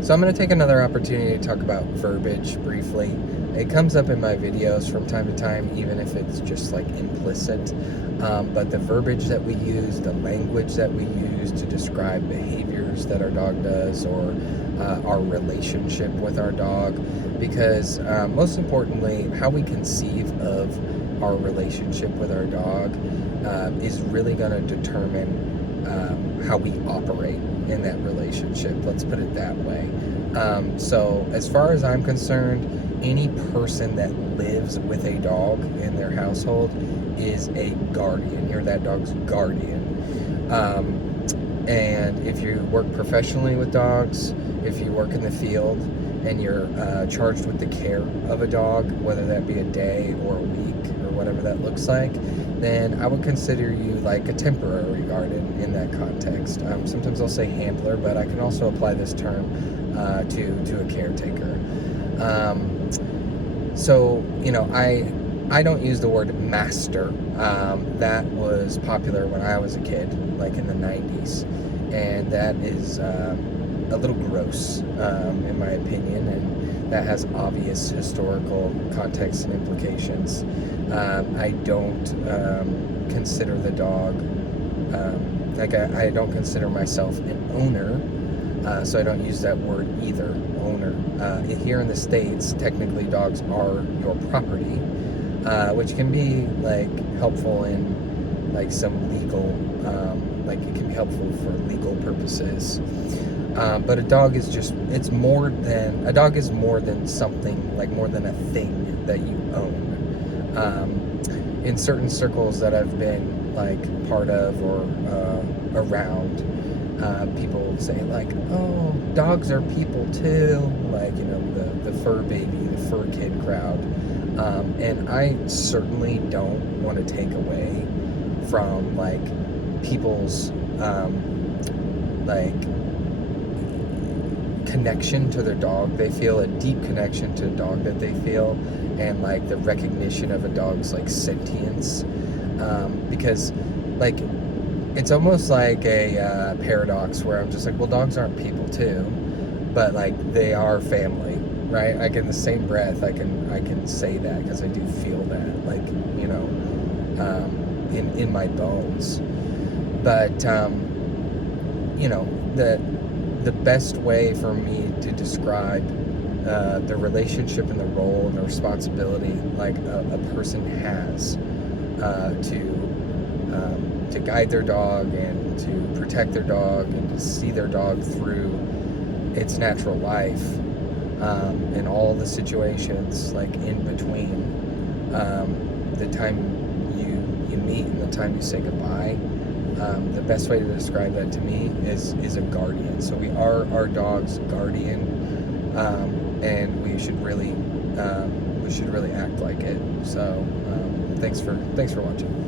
So I'm going to take another opportunity to talk about verbiage briefly. It comes up in my videos from time to time, even if it's just like implicit. But the verbiage that we use, the language that we use to describe behaviors that our dog does, or our relationship with our dog, because most importantly, how we conceive of our relationship with our dog is really going to determine how we operate in that relationship. Let's put it that way. So as far as I'm concerned, any person that lives with a dog in their household is a guardian. You're that dog's guardian. And if you work professionally with dogs, if you work in the field and you're charged with the care of a dog, whether that be a day or a week or whatever that looks like, then I would consider you like a temporary guardian in that context. Sometimes I'll say handler, but I can also apply this term to a caretaker. So, I don't use the word master. That was popular when I was a kid, like in the 90s. And that is a little gross, in my opinion, and that has obvious historical context and implications. I don't consider the dog, I don't consider myself an owner. So I don't use that word either, owner. Here in the States, technically dogs are your property, which can be like helpful in like some legal, like it can be helpful for legal purposes. But a dog is a dog is more than something, like more than a thing that you own. In certain circles that I've been like part of or around, people say like, oh, dogs are people too, like, the fur baby, the fur kid crowd. And I certainly don't want to take away from like people's like connection to their dog. They feel a deep connection to a dog that they feel, and like the recognition of a dog's like sentience, because like it's almost like a paradox where I'm just like, well, dogs aren't people too, but like they are family, right? Like in the same breath, I can say that because I do feel that, like, in my bones. But the best way for me to describe the relationship and the role and the responsibility like a person has to guide their dog and to protect their dog and to see their dog through its natural life, in all the situations like in between the time you meet and the time you say goodbye. The best way to describe that to me is a guardian. So we are our dog's guardian, and we should really act like it. So thanks for watching.